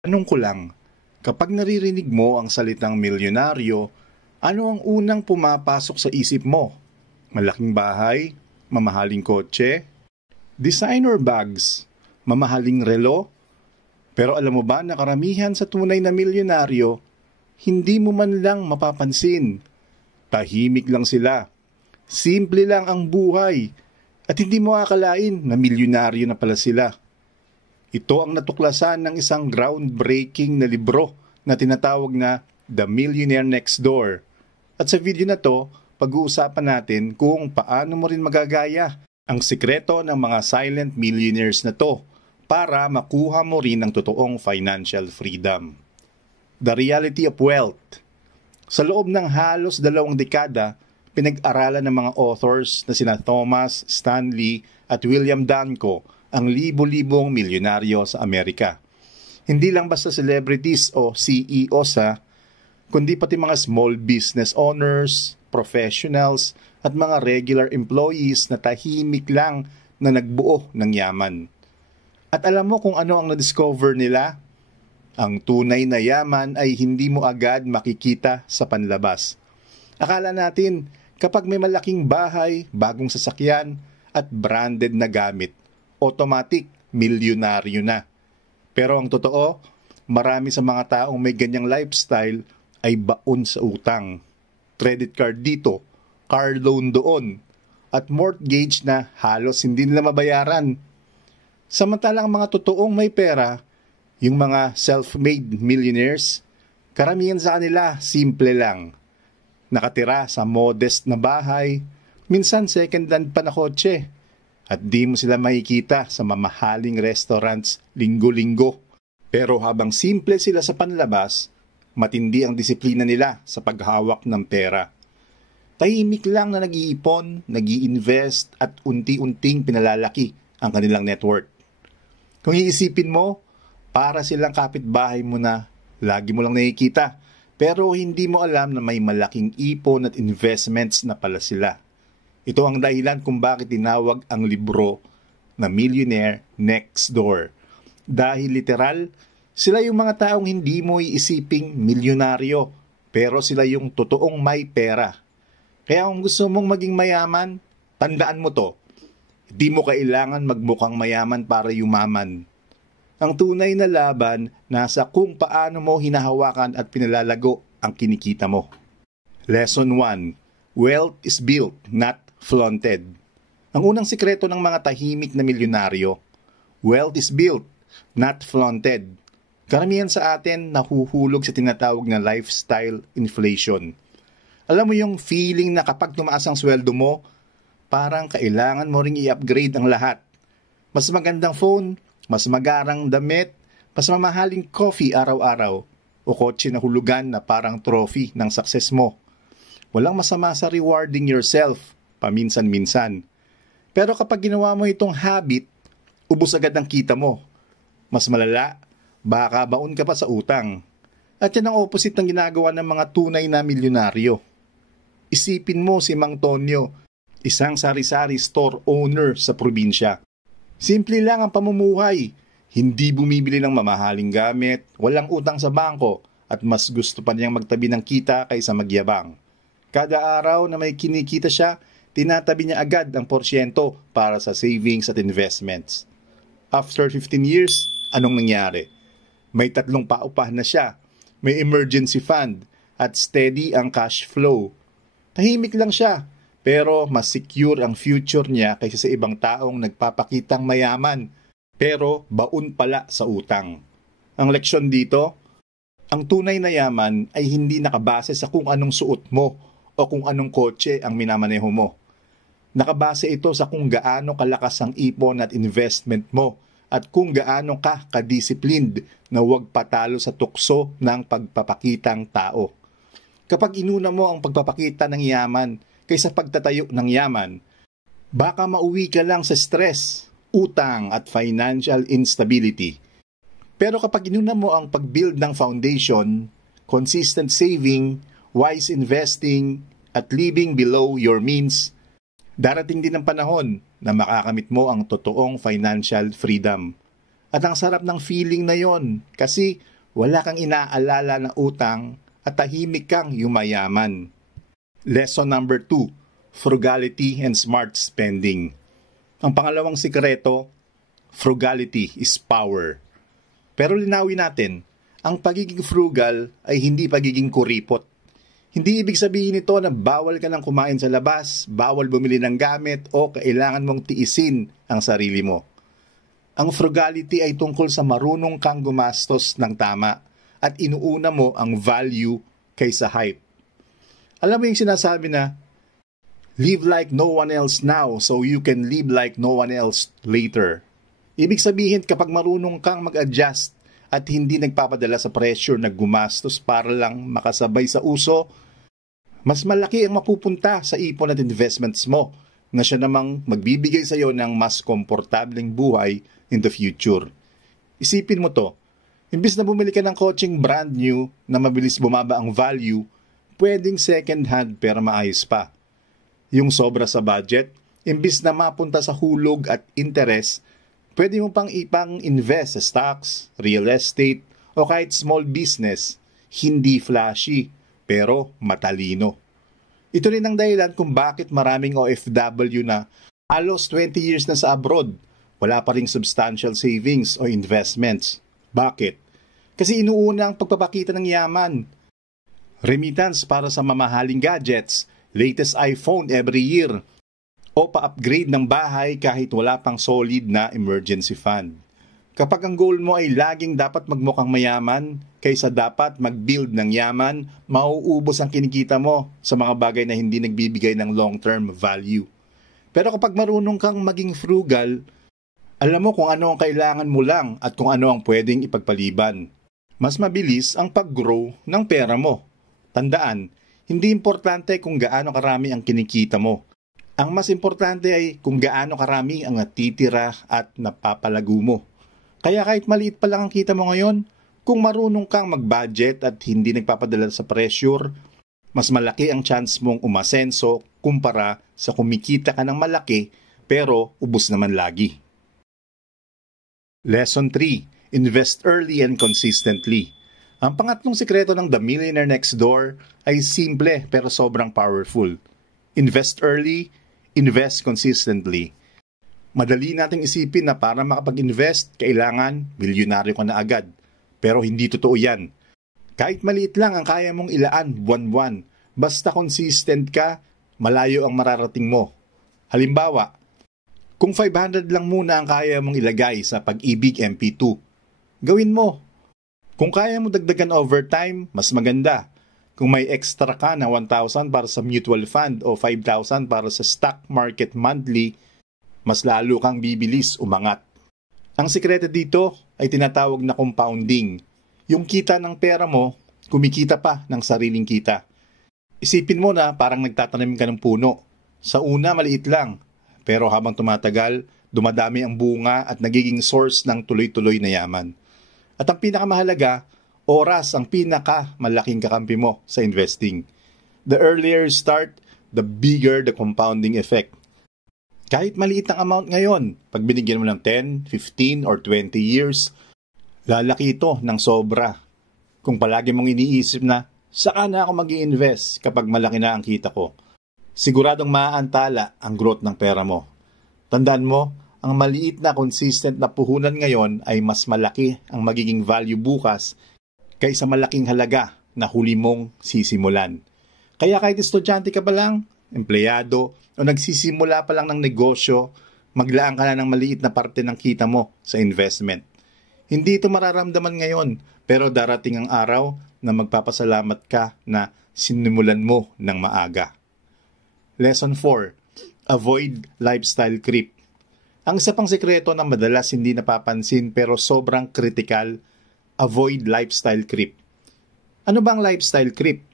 Tanong ko lang, kapag naririnig mo ang salitang milyonaryo, ano ang unang pumapasok sa isip mo? Malaking bahay? Mamahaling kotse? Designer bags? Mamahaling relo? Pero alam mo ba na karamihan sa tunay na milyonaryo, hindi mo man lang mapapansin. Tahimik lang sila. Simple lang ang buhay. At hindi mo akalain na milyonaryo na pala sila. Ito ang natuklasan ng isang groundbreaking na libro na tinatawag na The Millionaire Next Door. At sa video na to, pag-uusapan natin kung paano mo rin magagaya ang sikreto ng mga silent millionaires na to para makuha mo rin ang totoong financial freedom. The Reality of Wealth. Sa loob ng halos 2 dekada, pinag-aralan ng mga authors na sina Thomas, Stanley at William Danko ang libo-libong milyonaryo sa Amerika. Hindi lang basta celebrities o CEOs kundi pati mga small business owners, professionals at mga regular employees na tahimik lang na nagbuo ng yaman. At alam mo kung ano ang na-discover nila? Ang tunay na yaman ay hindi mo agad makikita sa panlabas. Akala natin kapag may malaking bahay, bagong sasakyan at branded na gamit, automatic, milyonaryo na. Pero ang totoo, marami sa mga taong may ganyang lifestyle ay baon sa utang. Credit card dito, car loan doon, at mortgage na halos hindi nila mabayaran. Samantalang mga totoong may pera, yung mga self-made millionaires, karamihan sa kanila simple lang. Nakatira sa modest na bahay, minsan second-hand pa na kotse, at di mo sila makikita sa mamahaling restaurants linggo-linggo. Pero habang simple sila sa panlabas, matindi ang disiplina nila sa paghawak ng pera. Tahimik lang na nag-iipon, nag-i-invest at unti-unting pinalalaki ang kanilang net worth. Kung iisipin mo, para silang kapitbahay mo na lagi mo lang nakikita, pero hindi mo alam na may malaking ipon at investments na pala sila. Ito ang dahilan kung bakit tinawag ang libro na Millionaire Next Door. Dahil literal, sila yung mga taong hindi mo iisiping milyonaryo, pero sila yung totoong may pera. Kaya kung gusto mong maging mayaman, tandaan mo to. Hindi mo kailangan magmukhang mayaman para yumaman. Ang tunay na laban nasa kung paano mo hinahawakan at pinalalago ang kinikita mo. Lesson 1. Wealth is built, not flaunted. Ang unang sikreto ng mga tahimik na milyonaryo, wealth is built, not flaunted. Karamihan sa atin nahuhulog sa tinatawag na lifestyle inflation. Alam mo yung feeling na kapag tumaas ang sweldo mo, parang kailangan mo ring i-upgrade ang lahat. Mas magandang phone, mas magarang damit, mas mamahaling coffee araw-araw, o kotse na hulugan na parang trophy ng success mo. Walang masama sa rewarding yourself, paminsan-minsan. Pero kapag ginawa mo itong habit, ubos agad ang kita mo. Mas malala, baka baon ka pa sa utang. At yan ang opposite ng ginagawa ng mga tunay na milyonaryo. Isipin mo si Mang Tonyo, isang sari-sari store owner sa probinsya. Simple lang ang pamumuhay. Hindi bumibili ng mamahaling gamit, walang utang sa bangko, at mas gusto pa niyang magtabi ng kita kaysa magyabang. Kada araw na may kinikita siya, tinatabi niya agad ang porsyento para sa savings at investments. After 15 years, anong nangyari? May 3 paupahan na siya, may emergency fund, at steady ang cash flow. Tahimik lang siya, pero mas secure ang future niya kaysa sa ibang taong nagpapakitang mayaman, pero baon pala sa utang. Ang leksyon dito, ang tunay na yaman ay hindi nakabase sa kung anong suot mo o kung anong kotse ang minamaneho mo. Nakabase ito sa kung gaano kalakas ang ipon at investment mo at kung gaano ka kadisiplined na huwag patalo sa tukso ng pagpapakitang tao. Kapag inuna mo ang pagpapakita ng yaman kaysa pagtatayo ng yaman, baka mauwi ka lang sa stress, utang at financial instability. Pero kapag inuna mo ang pag-build ng foundation, consistent saving, wise investing, at living below your means, darating din ang panahon na makakamit mo ang totoong financial freedom. At ang sarap ng feeling na yon kasi wala kang inaalala na utang at tahimik kang yumayaman. Lesson number 2, frugality and smart spending. Ang pangalawang sikreto, frugality is power. Pero linawin natin, ang pagiging frugal ay hindi pagiging kuripot. Hindi ibig sabihin nito na bawal ka nang kumain sa labas, bawal bumili ng gamit o kailangan mong tiisin ang sarili mo. Ang frugality ay tungkol sa marunong kang gumastos ng tama at inuuna mo ang value kaysa hype. Alam mo yung sinasabi na, live like no one else now so you can live like no one else later. Ibig sabihin kapag marunong kang mag-adjust at hindi nagpapadala sa pressure na gumastos para lang makasabay sa uso, mas malaki ang mapupunta sa ipon at investments mo na siya namang magbibigay sa iyo ng mas komportableng buhay in the future. Isipin mo to, imbis na bumili ka ng kotseng brand new na mabilis bumaba ang value, pwedeng second hand pero maayos pa. Yung sobra sa budget, imbis na mapunta sa hulog at interest, pwede mo pang ipang-invest sa stocks, real estate, o kahit small business. Hindi flashy, pero matalino. Ito rin ang dahilan kung bakit maraming OFW na halos 20 years na sa abroad, wala pa ring substantial savings o investments. Bakit? Kasi inuuna ang pagpapakita ng yaman. Remittance para sa mamahaling gadgets, latest iPhone every year, o pa-upgrade ng bahay kahit wala pang solid na emergency fund. Kapag ang goal mo ay laging dapat magmukhang mayaman, kaysa dapat mag-build ng yaman, mauubos ang kinikita mo sa mga bagay na hindi nagbibigay ng long-term value. Pero kapag marunong kang maging frugal, alam mo kung ano ang kailangan mo lang at kung ano ang pwedeng ipagpaliban. Mas mabilis ang pag-grow ng pera mo. Tandaan, hindi importante kung gaano karami ang kinikita mo. Ang mas importante ay kung gaano karami ang natitira at napapalago mo. Kaya kahit maliit pa lang ang kita mo ngayon, kung marunong kang mag-budget at hindi nagpapadala sa pressure, mas malaki ang chance mong umasenso kumpara sa kumikita ka ng malaki pero ubos naman lagi. Lesson 3. Invest early and consistently. Ang pangatlong sikreto ng The Millionaire Next Door ay simple pero sobrang powerful. Invest early, invest consistently. Madali nating isipin na para makapag-invest, kailangan milyonaryo ka na agad. Pero hindi totoo yan. Kahit maliit lang ang kaya mong ilaan buwan-buwan, basta consistent ka, malayo ang mararating mo. Halimbawa, kung 500 lang muna ang kaya mong ilagay sa Pag-ibig MP2, gawin mo. Kung kaya mo dagdagan overtime, mas maganda. Kung may extra ka na 1,000 para sa mutual fund o 5,000 para sa stock market monthly, mas lalo kang bibilis umangat. Ang sikreto dito ay tinatawag na compounding. Yung kita ng pera mo, kumikita pa ng sariling kita. Isipin mo na parang nagtatanim ka ng puno. Sa una maliit lang, pero habang tumatagal, dumadami ang bunga at nagiging source ng tuloy-tuloy na yaman. At ang pinakamahalaga, oras ang pinakamalaking kakampi mo sa investing. The earlier you start, the bigger the compounding effect. Kahit maliit ang amount ngayon, pag binigyan mo ng 10, 15, or 20 years, lalaki ito ng sobra. Kung palagi mong iniisip na, saka na ako mag-i-invest kapag malaki na ang kita ko, siguradong maaantala ang growth ng pera mo. Tandaan mo, ang maliit na consistent na puhunan ngayon ay mas malaki ang magiging value bukas kaysa malaking halaga na huli mong sisimulan. Kaya kahit estudyante ka pa lang, empleyado, o nagsisimula pa lang ng negosyo, maglaan ka na ng maliit na parte ng kita mo sa investment. Hindi ito mararamdaman ngayon, pero darating ang araw na magpapasalamat ka na sinimulan mo ng maaga. Lesson 4. Avoid lifestyle creep. Ang isa pang sekreto na madalas hindi napapansin pero sobrang critical, avoid lifestyle creep. Ano bang lifestyle creep?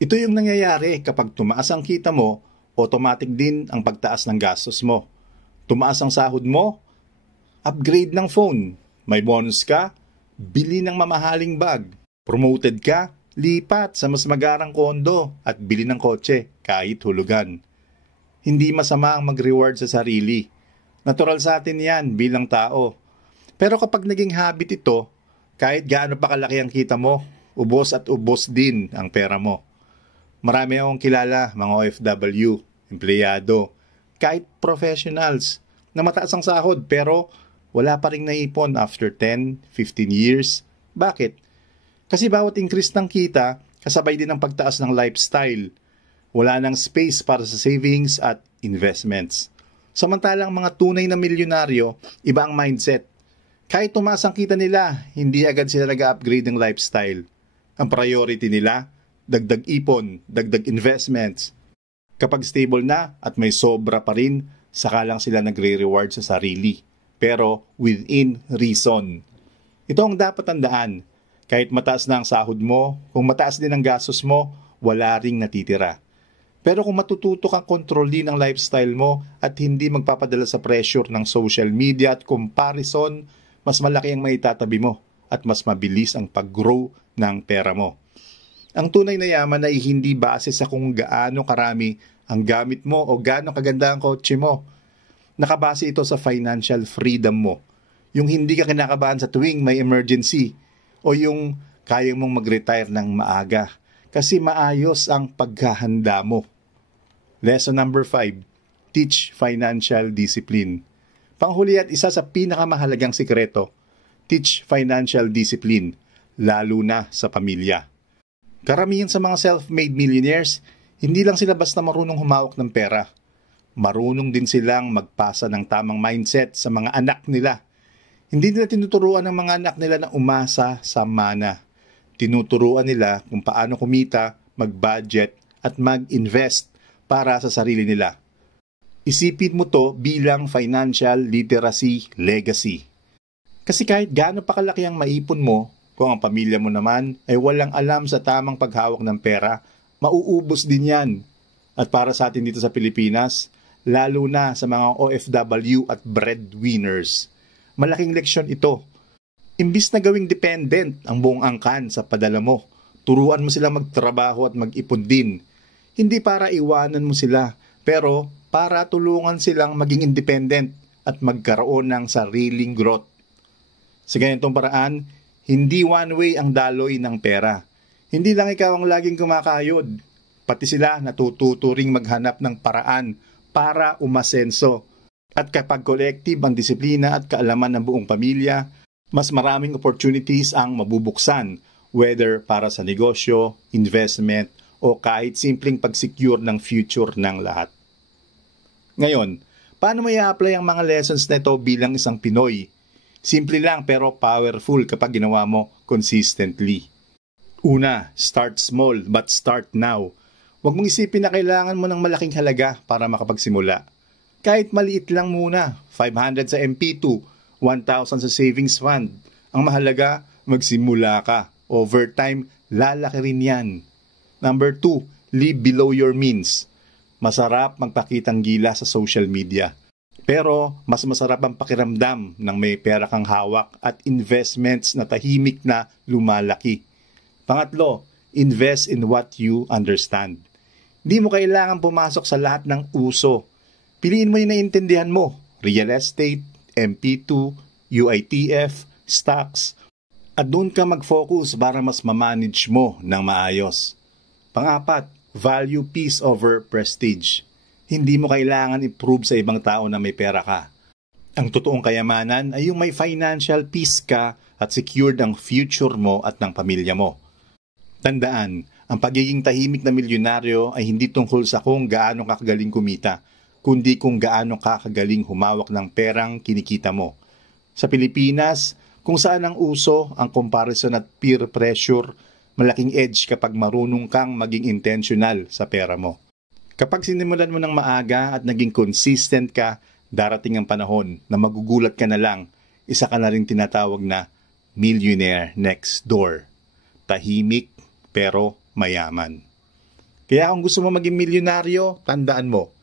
Ito yung nangyayari kapag tumaas ang kita mo, automatic din ang pagtaas ng gastos mo. Tumaas ang sahod mo, upgrade ng phone. May bonus ka, bili ng mamahaling bag. Promoted ka, lipat sa mas magarang kondo at bili ng kotse kahit hulugan. Hindi masama ang mag-reward sa sarili. Natural sa atin yan bilang tao. Pero kapag naging habit ito, kahit gaano pa kalaki ang kita mo, ubos at ubos din ang pera mo. Marami akong kilala, mga OFW, empleyado, kahit professionals, na mataas ang sahod pero wala pa ring naipon after 10, 15 years. Bakit? Kasi bawat increase ng kita, kasabay din ang pagtaas ng lifestyle. Wala nang space para sa savings at investments. Samantalang mga tunay na milyonaryo, iba ang mindset. Kahit tumaas ang kita nila, hindi agad sila nag-upgrade ng lifestyle. Ang priority nila, dagdag ipon, dagdag investments. Kapag stable na at may sobra pa rin, saka lang sila nagre-reward sa sarili. Pero within reason. Ito ang dapat tandaan. Kahit mataas na ang sahod mo, kung mataas din ang gastos mo, wala ring natitira. Pero kung matututo kang kontrolin ang lifestyle mo at hindi magpapadala sa pressure ng social media at comparison, mas malaki ang maitatabi mo at mas mabilis ang pag-grow ng pera mo. Ang tunay na yaman ay hindi base sa kung gaano karami ang gamit mo o gaano kaganda ang kotse mo. Nakabase ito sa financial freedom mo. Yung hindi ka kinakabahan sa tuwing may emergency o yung kaya mong mag-retire ng maaga kasi maayos ang paghahanda mo. Lesson number 5, teach financial discipline. Panghuli at isa sa pinakamahalagang sikreto, teach financial discipline, lalo na sa pamilya. Karamihan sa mga self-made millionaires, hindi lang sila basta marunong humawak ng pera. Marunong din silang magpasa ng tamang mindset sa mga anak nila. Hindi nila tinuturuan ng mga anak nila na umasa sa mana. Tinuturuan nila kung paano kumita, mag-budget at mag-invest para sa sarili nila. Isipin mo to bilang financial literacy legacy. Kasi kahit gaano pa kalaki ang maipon mo, kung ang pamilya mo naman ay walang alam sa tamang paghawak ng pera, mauubos din yan. At para sa atin dito sa Pilipinas, lalo na sa mga OFW at breadwinners, malaking leksyon ito. Imbis na gawing dependent ang buong angkan sa padala mo, turuan mo sila magtrabaho at mag-ipon din. Hindi para iwanan mo sila, pero para tulungan silang maging independent at magkaroon ng sariling growth. Sa ganitong paraan, hindi one way ang daloy ng pera. Hindi lang ikaw ang laging kumakayod. Pati sila natututo ring maghanap ng paraan para umasenso. At kapag collective ang disiplina at kaalaman ng buong pamilya, mas maraming opportunities ang mabubuksan, whether para sa negosyo, investment, o kahit simpleng pag-secure ng future ng lahat. Ngayon, paano mo i-apply ang mga lessons na ito bilang isang Pinoy? Simple lang pero powerful kapag ginawa mo consistently. Una, start small but start now. Huwag mong isipin na kailangan mo ng malaking halaga para makapagsimula. Kahit maliit lang muna, 500 sa MP2, 1,000 sa savings fund. Ang mahalaga, magsimula ka. Over time, lalaki rin yan. Number 2, live below your means. Masarap magpakitang gila sa social media. Pero mas masarap ang pakiramdam ng may pera kang hawak at investments na tahimik na lumalaki. Pangatlo, invest in what you understand. Hindi mo kailangan pumasok sa lahat ng uso. Piliin mo yung naiintindihan mo. Real estate, MP2, UITF, stocks. At doon ka mag-focus para mas ma-manage mo ng maayos. Pangapat, value peace over prestige. Hindi mo kailangan i-prove sa ibang tao na may pera ka. Ang totoong kayamanan ay yung may financial peace ka at secured ang future mo at ng pamilya mo. Tandaan, ang pagiging tahimik na milyonaryo ay hindi tungkol sa kung gaano ka kagaling kumita, kundi kung gaano ka kagaling humawak ng perang kinikita mo. Sa Pilipinas, kung saan ang uso ang comparison at peer pressure, malaking edge kapag marunong kang maging intentional sa pera mo. Kapag sinimulan mo ng maaga at naging consistent ka, darating ang panahon na magugulat ka na lang, isa ka na rin tinatawag na millionaire next door. Tahimik pero mayaman. Kaya kung gusto mo maging milyonaryo, tandaan mo,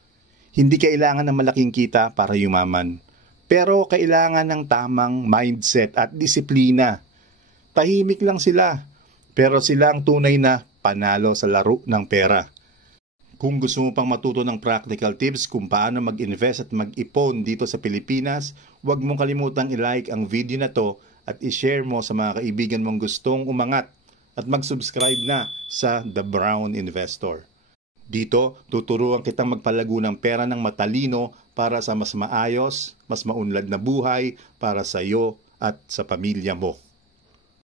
hindi kailangan ng malaking kita para yumaman. Pero kailangan ng tamang mindset at disiplina. Tahimik lang sila, pero sila ang tunay na panalo sa laro ng pera. Kung gusto mo pang matuto ng practical tips kung paano mag-invest at mag-ipon dito sa Pilipinas, huwag mong kalimutang i-like ang video na to at i-share mo sa mga kaibigan mong gustong umangat at mag-subscribe na sa The Brown Investor. Dito, tuturuan kitang magpalago ng pera ng matalino para sa mas maayos, mas maunlad na buhay para sa iyo at sa pamilya mo.